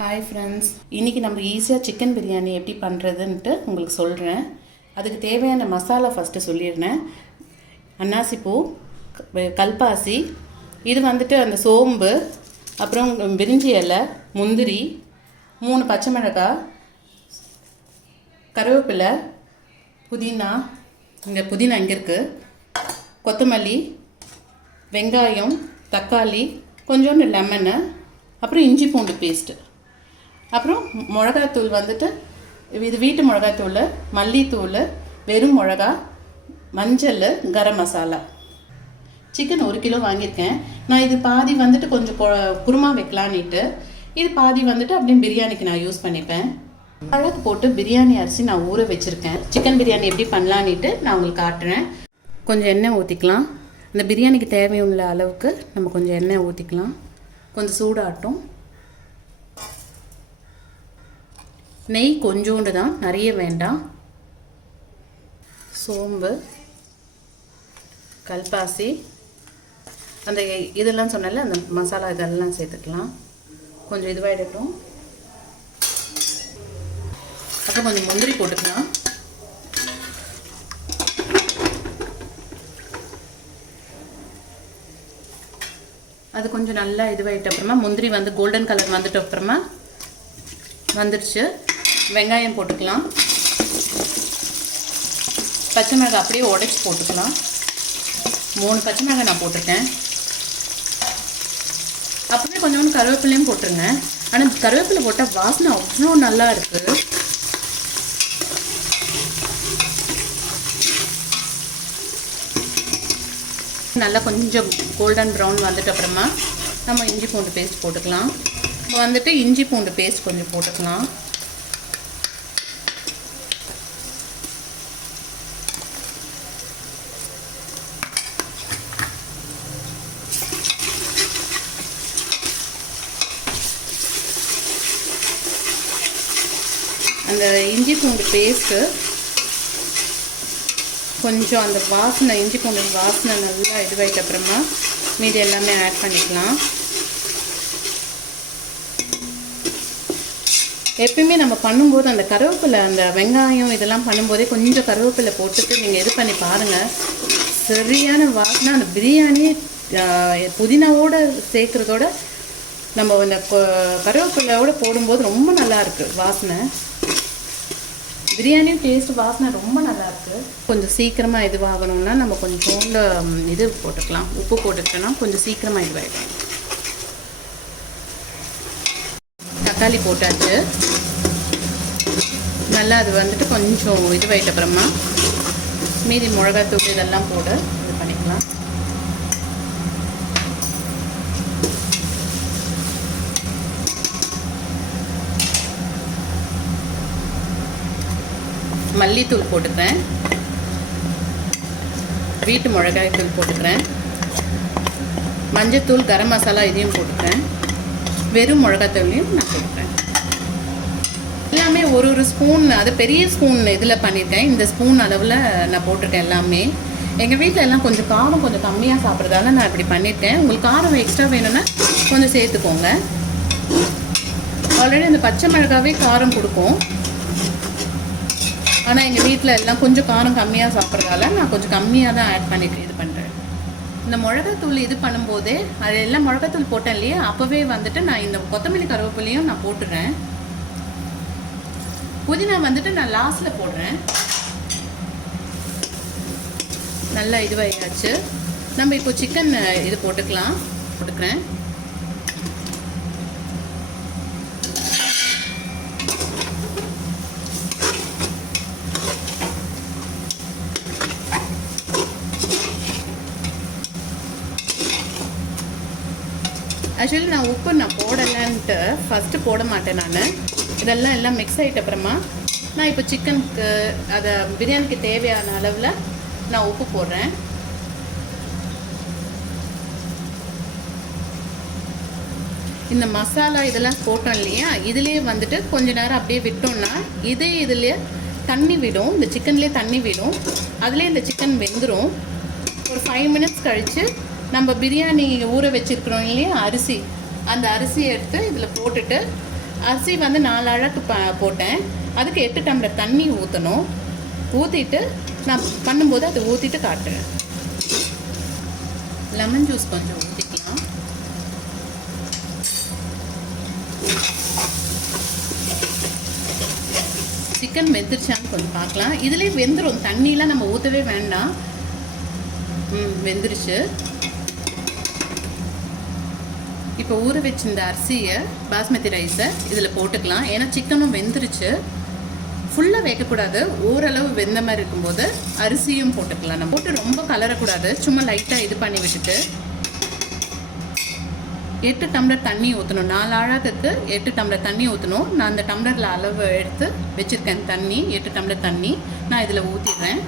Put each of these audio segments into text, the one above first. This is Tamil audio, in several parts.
ஹாய் ஃப்ரெண்ட்ஸ், இன்றைக்கி நம்ம ஈஸியாக சிக்கன் பிரியாணி எப்படி பண்ணுறதுன்ட்டு உங்களுக்கு சொல்கிறேன். அதுக்கு தேவையான மசாலா ஃபஸ்ட்டு சொல்லிடுறேன். அன்னாசிப்பூ, கல்பாசி, இது வந்துட்டு அந்த சோம்பு, அப்புறம் பிரிஞ்சி இலை, முந்திரி, 3 பச்சை மிளகாய், கருவேப்பிலை, புதினா, புதினா இங்கே இருக்குது, கொத்தமல்லி, வெங்காயம், தக்காளி, கொஞ்சோண்டு லெமனு, அப்புறம் இஞ்சி பூண்டு பேஸ்ட்டு, அப்புறம் மிளகாத்தூள் வந்துட்டு இது வீட்டு மிளகாத்தூள், மல்லித்தூள், வெறும் மிளகா, மஞ்சள், கரம் மசாலா. சிக்கன் 1 கிலோ வாங்கியிருக்கேன். நான் இது பாதி வந்துட்டு கொஞ்சம் குருமா வைக்கலான்னுட்டு, இது பாதி வந்துட்டு அப்படின்னு பிரியாணிக்கு நான் யூஸ் பண்ணிப்பேன். அழகு போட்டு பிரியாணி அரிசி நான் ஊற வச்சுருக்கேன். சிக்கன் பிரியாணி எப்படி பண்ணலான்னுட்டு நான் உங்களுக்கு காட்டுறேன். கொஞ்சம் எண்ணெய் ஊற்றிக்கலாம். இந்த பிரியாணிக்கு தேவையுள்ள அளவுக்கு நம்ம கொஞ்சம் எண்ணெய் ஊற்றிக்கலாம். கொஞ்சம் சூடாகட்டும். நெய் கொஞ்சோண்டு தான், நிறைய வேண்டாம். சோம்பு, கல்பாசி, அந்த இதெல்லாம் சொன்னால அந்த மசாலா இதெல்லாம் சேர்த்துக்கலாம். கொஞ்சம் இதுவாகிடட்டும். அப்புறம் கொஞ்சம் முந்திரி போட்டுக்கலாம். அது கொஞ்சம் நல்லா இதுவாகிட்ட அப்புறமா முந்திரி வந்து கோல்டன் கலர் வந்துட்ட அப்புறமா வந்துடுச்சு. வெங்காயம் போட்டுக்கலாம். பச்சை மிளகாய் அப்படியே உடைச்சி போட்டுக்கலாம். 3 பச்சை மிளகாய் நான் போட்டிருக்கேன். அப்படியே கொஞ்சோண்டு கருவேப்பிலையும் போட்டுருங்க. ஆனால் கருவேப்பிலை போட்டால் வாசனை அவ்வளோ நல்லா இருக்குது. நல்லா கொஞ்சம் கோல்டன் ப்ரௌன் வந்துட்டு அப்புறமா நம்ம இஞ்சி பூண்டு பேஸ்ட் போட்டுக்கலாம். வந்துட்டு இஞ்சி பூண்டு பேஸ்ட் கொஞ்சம் போட்டுக்கலாம். அந்த இஞ்சி பூண்டு பேஸ்ட்டு கொஞ்சம் அந்த வாசனை, இஞ்சி பூண்டு வாசனை நல்லா இதுவாகிட்ட அப்புறமா மீதி எல்லாமே ஆட் பண்ணிக்கலாம். எப்பயுமே நம்ம பண்ணும்போது அந்த கருவேப்பிலை, அந்த வெங்காயம் இதெல்லாம் பண்ணும்போதே கொஞ்சம் கருவேப்பிலை போட்டுட்டு நீங்கள் இது பண்ணி பாருங்கள். சரியான வாசனை. அந்த பிரியாணி புதினாவோடு சேர்க்குறதோட நம்ம இந்த கருவேப்பிலையோடு போடும்போது ரொம்ப நல்லா இருக்குது வாசனை. பிரியாணியும் டேஸ்ட் வாசனை ரொம்ப நல்லாயிருக்கு. கொஞ்சம் சீக்கிரமாக இதுவாகணும்னா நம்ம கொஞ்சோண்டு இது போட்டுக்கலாம். உப்பு போட்டுக்கிட்டோன்னா கொஞ்சம் சீக்கிரமாக இதுவாகிடும். தக்காளி போட்டாச்சு. நல்லா அது வந்துட்டு கொஞ்சம் இதுவாகிட்ட அப்புறமா மீதி மிளகாத்தூள் இதெல்லாம் போட்டு இது பண்ணிக்கலாம். மல்லித்தூள் போட்டுக்கிறேன். வீட்டு மிளகாய்த்தூள் போட்டுக்கிறேன். மஞ்சத்தூள், கரம் மசாலா இதையும் போட்டுக்கிறேன். வெறும் மிளகாத்தூளையும் நான் போட்டுக்கிறேன். எல்லாமே ஒரு ஸ்பூன், அது பெரிய ஸ்பூன் இதில் பண்ணியிருக்கேன். இந்த ஸ்பூன் அளவில் நான் போட்டிருக்கேன் எல்லாமே. எங்கள் வீட்டில் எல்லாம் கொஞ்சம் காரம் கொஞ்சம் கம்மியாக சாப்பிட்றதால நான் இப்படி பண்ணியிருக்கேன். உங்களுக்கு காரம் எக்ஸ்ட்ரா வேணும்னா கொஞ்சம் சேர்த்துக்கோங்க. ஆல்ரெடி அந்த பச்சை மிளகாவே காரம் கொடுக்கும். ஆனால் எங்கள் வீட்டில் எல்லாம் கொஞ்சம் காரம் கம்மியாக சாப்பிட்றதால நான் கொஞ்சம் கம்மியாக தான் ஆட் பண்ணிட்டு இது பண்ணுறேன். இந்த மிளகாத்தூள் இது பண்ணும்போதே அது எல்லாம் மிளகாத்தூள் போட்டேன் இல்லையா, அப்போவே வந்துட்டு நான் இந்த கொத்தமல்லி கருவேப்பிலையும் நான் போட்டுறேன். புதினா வந்துட்டு நான் லாஸ்ட்டில் போடுறேன். நல்லா இதுவாகியாச்சு. நம்ம இப்போ சிக்கன் இது போட்டுக்கிறேன். ஆக்சுவலி நான் உப்பு போடலைன்ட்டு ஃபஸ்ட்டு போட மாட்டேன். நான் இதெல்லாம் எல்லாம் மிக்ஸ் ஆகிட்ட அப்புறமா நான் இப்போ சிக்கனுக்கு அதை பிரியாணிக்கு தேவையான அளவில் நான் உப்பு போடுறேன். இந்த மசாலா இதெல்லாம் போட்டோம் இல்லையா, இதுலேயே வந்துட்டு கொஞ்ச நேரம் அப்படியே விட்டோம்னா இதுலேயே தண்ணி விடும். இந்த சிக்கன்லேயே தண்ணி விடும். அதுலேயே இந்த சிக்கன் வெந்துடும். ஒரு 5 மினிட்ஸ் கழித்து நம்ம பிரியாணி ஊற வச்சுருக்கிறோம் இல்லையா அரிசி, அந்த அரிசியை எடுத்து இதில் போட்டுட்டு அரிசி வந்து 4 அழகு போட்டேன். அதுக்கு 8 டம்ளர் தண்ணி ஊற்றணும். ஊற்றிட்டு நான் பண்ணும்போது அதை ஊற்றிட்டு காட்டுறேன். லெமன் ஜூஸ் கொஞ்சம் ஊற்றிக்கலாம். சிக்கன் வெந்துருச்சான்னு கொஞ்சம் பார்க்கலாம். இதுலேயே வெந்துடும், தண்ணியெலாம் நம்ம ஊற்றவே வேண்டாம். வெந்துருச்சு. இப்போ ஊற வச்சிருந்த அரிசியை, பாஸ்மதி ரைஸை இதில் போட்டுக்கலாம். ஏன்னா சிக்கனும் வெந்துருச்சு. ஃபுல்லாக வேகக்கூடாது, ஓரளவு வெந்த மாதிரி இருக்கும்போது அரிசியும் போட்டுக்கலாம். நம்ம போட்டு ரொம்ப கலரக்கூடாது, சும்மா லைட்டாக இது பண்ணி விட்டுட்டு 8 டம்ளர் தண்ணி ஊற்றணும். 4 அழகுக்கு 8 டம்ளர் தண்ணி ஊற்றணும். நான் அந்த டம்ளரில் அளவு எடுத்து வச்சுருக்கேன் தண்ணி, 8 டம்ளர் தண்ணி நான் இதில் ஊற்றிடுறேன்.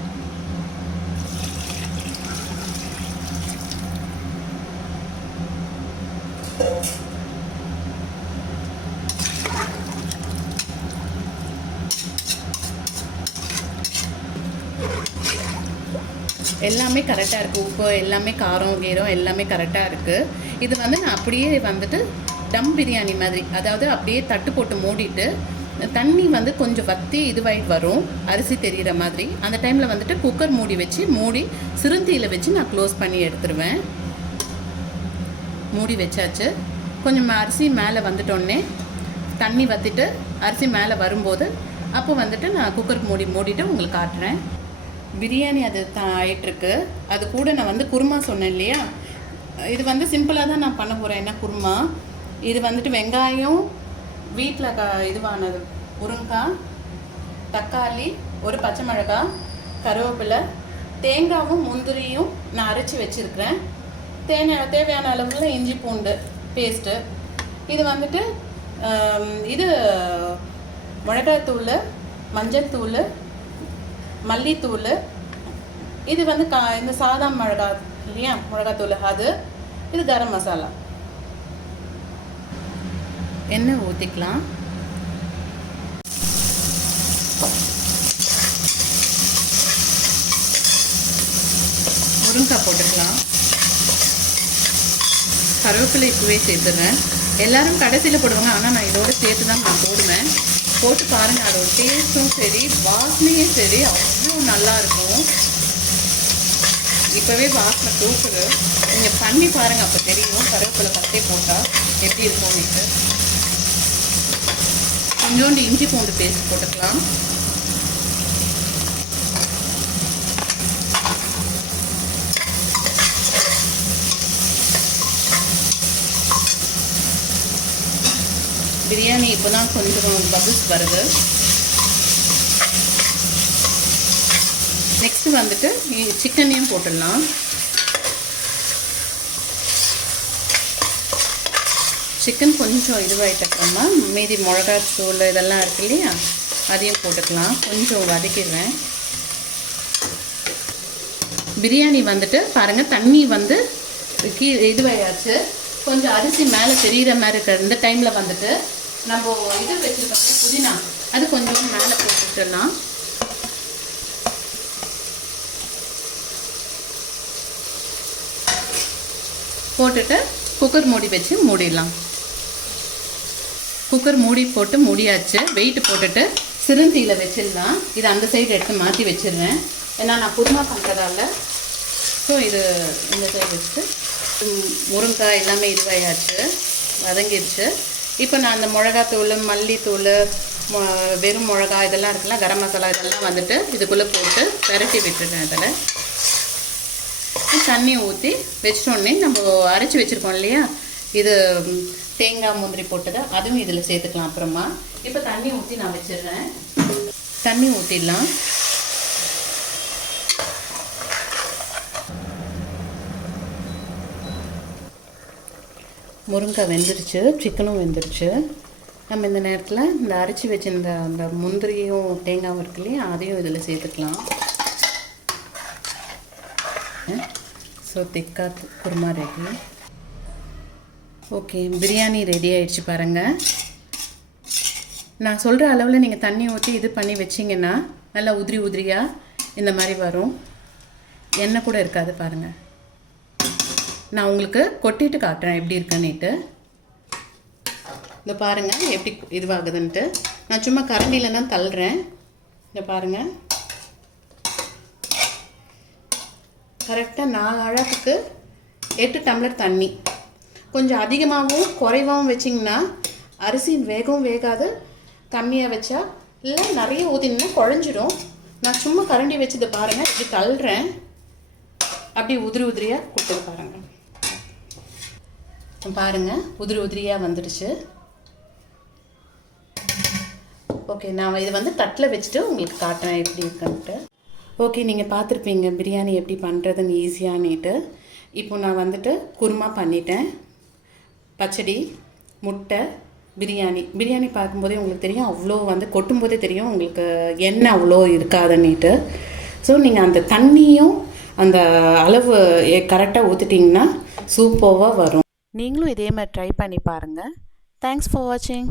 எல்லாமே கரெக்டாக இருக்குது. உப்பு எல்லாமே, காரம் கீரம் எல்லாமே கரெக்டாக இருக்குது. இது வந்து நான் அப்படியே வந்துட்டு டம் பிரியாணி மாதிரி, அதாவது அப்படியே தட்டு போட்டு மூடிட்டு தண்ணி வந்து கொஞ்சம் வற்றி இதுவாகி வரும், அரிசி தெரிகிற மாதிரி. அந்த டைமில் வந்துட்டு குக்கர் மூடி சிறுந்தீயில் வச்சு நான் க்ளோஸ் பண்ணி எடுத்துருவேன். மூடி வச்சாச்சு. கொஞ்சம் அரிசி மேலே வந்துட்டோடனே தண்ணி வற்றிட்டு அரிசி மேலே வரும்போது அப்போ வந்துட்டு நான் குக்கருக்கு மூடிட்டு உங்களுக்கு காட்டுறேன். பிரியாணி அது ஆகிட்டுருக்கு. அது கூட நான் வந்து குருமா சொன்னேன் இல்லையா, இது வந்து சிம்பிளாக தான் நான் பண்ண போகிறேன். என்ன குருமா, இது வந்துட்டு வெங்காயம், வீட்டில் இதுவானது முருங்காய், தக்காளி, ஒரு பச்சை மிளகாய், கருவேப்பிலை, தேங்காயும் முந்திரியும் நான் அரைச்சி வச்சுருக்கிறேன். தேவையான அளவில் இஞ்சி பூண்டு பேஸ்ட்டு. இது வந்துட்டு இது மிளகாய்த்தூள், மஞ்சள் தூள், மல்லித்தூள், இது வந்து இந்த சாதா மிளகாய் இல்லையா, மிளகாத்தூள் அது, இது கரம் மசாலா. எண்ணெய் ஊற்றிக்கலாம். முருங்காய் போட்டுக்கலாம். கருவேப்பிலை இப்போவே சேர்த்துடுறேன். எல்லோரும் கடைசியில் போடுவாங்க, ஆனால் நான் இதோடு சேர்த்து தான் நான் போடுவேன். போட்டு பாருங்கள், அதோட டேஸ்ட்டும் சரி, வாசனையும் சரி, அவ்வளோ நல்லாயிருக்கும். இப்போவே வாசனை தூக்குது. நீங்கள் பண்ணி பாருங்கள், அப்போ தெரியும். கருவேப்பிலை பத்தே போட்டால் எப்படி இருக்கும்னுட்டு. கொஞ்சோண்டு இஞ்சி பூண்டு பேஸ்ட் போட்டுக்கலாம். பிரியாணி இப்போ தான் கொஞ்சம் பபிள்ஸ் வருது. நெக்ஸ்ட்டு வந்துட்டு சிக்கனையும் போட்டுடலாம். சிக்கன் கொஞ்சம் இதுவாகிட்டோம்னா மீதி மிளகாத்தூள் இதெல்லாம் இருக்கு இல்லையா, அதையும் போட்டுக்கலாம். கொஞ்சம் வதக்கிடுவேன். பிரியாணி வந்துட்டு பாருங்கள், தண்ணி வந்து இதுவாயாச்சு. கொஞ்சம் அரிசி மேலே தெரிகிற மாதிரி இருக்கிற இந்த டைமில் வந்துட்டு நம்ம இது வச்சுருக்கோம் புதினா, அது கொஞ்சம் மேலே போட்டுடலாம். போட்டுட்டு குக்கர் மூடி வச்சு மூடிடலாம். குக்கர் மூடி போட்டு மூடியாச்சு. வெயிட் போட்டுட்டு சிறுந்தீயில் வச்சிடலாம். இது அந்த சைடு எடுத்து மாற்றி வச்சிடுறேன், ஏன்னா நான் குருமா பண்ணுறதால. ஸோ இது இந்த சைடு வச்சுட்டு முருங்காய் எல்லாமே இதுவாயாச்சு, வதங்கிடுச்சு. இப்போ நான் அந்த மிளகாத்தூள், மல்லித்தூள், வெறும் மிளகாய் இதெல்லாம் இருக்குல்ல, கரம் மசாலா இதெல்லாம் வந்துட்டு இதுக்குள்ளே போட்டு பெரட்டி விட்டுடுறேன். அதில் தண்ணி ஊற்றி வச்சிட்டோடனே நம்ம அரைச்சி வச்சுருக்கோம் இல்லையா, இது தேங்காய் முந்திரி போட்டதை அதுவும் இதில் சேர்த்துக்கலாம் அப்புறமா. இப்போ தண்ணி ஊற்றி நான் வச்சிடுறேன். தண்ணி ஊற்றிடலாம். முருங்காய் வெந்துருச்சு, சிக்கனும் வெந்துருச்சு. நம்ம இந்த நேரத்தில் இந்த அரைச்சி வச்சிருந்த அந்த முந்திரியும் தேங்காயும் இருக்கு இல்லையா, அதையும் இதில் சேர்த்துக்கலாம். ஸோ திக்கா kurma ready. Okay, biryani ready ஆகிடுச்சு பாருங்கள். நான் சொல்கிற அளவில் நீங்கள் தண்ணி ஊற்றி இது பண்ணி வச்சிங்கன்னா நல்லா உதிரியாக இந்த மாதிரி வரும். எண்ணெய் கூட இருக்காது பாருங்கள். நான் உங்களுக்கு கொட்டிட்டு காட்டுறேன் எப்படி இருக்குன்னுட்டு. இந்த பாருங்கள் எப்படி இதுவாகுதுன்ட்டு. நான் சும்மா கரண்டியில் தான் தள்ளுறேன். இந்த பாருங்கள் கரெக்டாக 4 அழகுக்கு 8 டம்ளர் தண்ணி. கொஞ்சம் அதிகமாகவும் குறைவாகவும் வச்சிங்கன்னா அரிசி வேகவும் வேகாது. கம்மியாக வச்சா இல்லை நிறைய ஊற்றினா குழஞ்சிடும். நான் சும்மா கரண்டி வச்சு இதை பாருங்கள் இப்படி தள்ளுறேன். அப்படி உதிரியாக கொடுத்தது பாருங்கள். பாருங்கள் உதிரியாக வந்துடுச்சு. ஓகே, நான் இது தட்டில் வச்சுட்டு உங்களுக்கு காட்டுறேன் எப்படி இருக்குன்ட்டு. ஓகே, நீங்கள் பார்த்துருப்பீங்க பிரியாணி எப்படி பண்ணுறதுன்னு ஈஸியானிட்டு. இப்போ நான் குருமா பண்ணிட்டேன். பச்சடி, முட்டை, பிரியாணி பார்க்கும்போதே உங்களுக்கு தெரியும், அவ்வளோ கொட்டும்போதே தெரியும் உங்களுக்கு எண்ணெய் அவ்வளோ இருக்காதுன்னிட்டு. ஸோ நீங்கள் அந்த தண்ணியும் அந்த அளவு கரெக்டாக ஊற்றிட்டிங்கன்னா சூப்பராக வரும். நீங்களும் இதே மாதிரி ட்ரை பண்ணி பாருங்கள். தேங்க்ஸ் ஃபார் வாட்சிங்.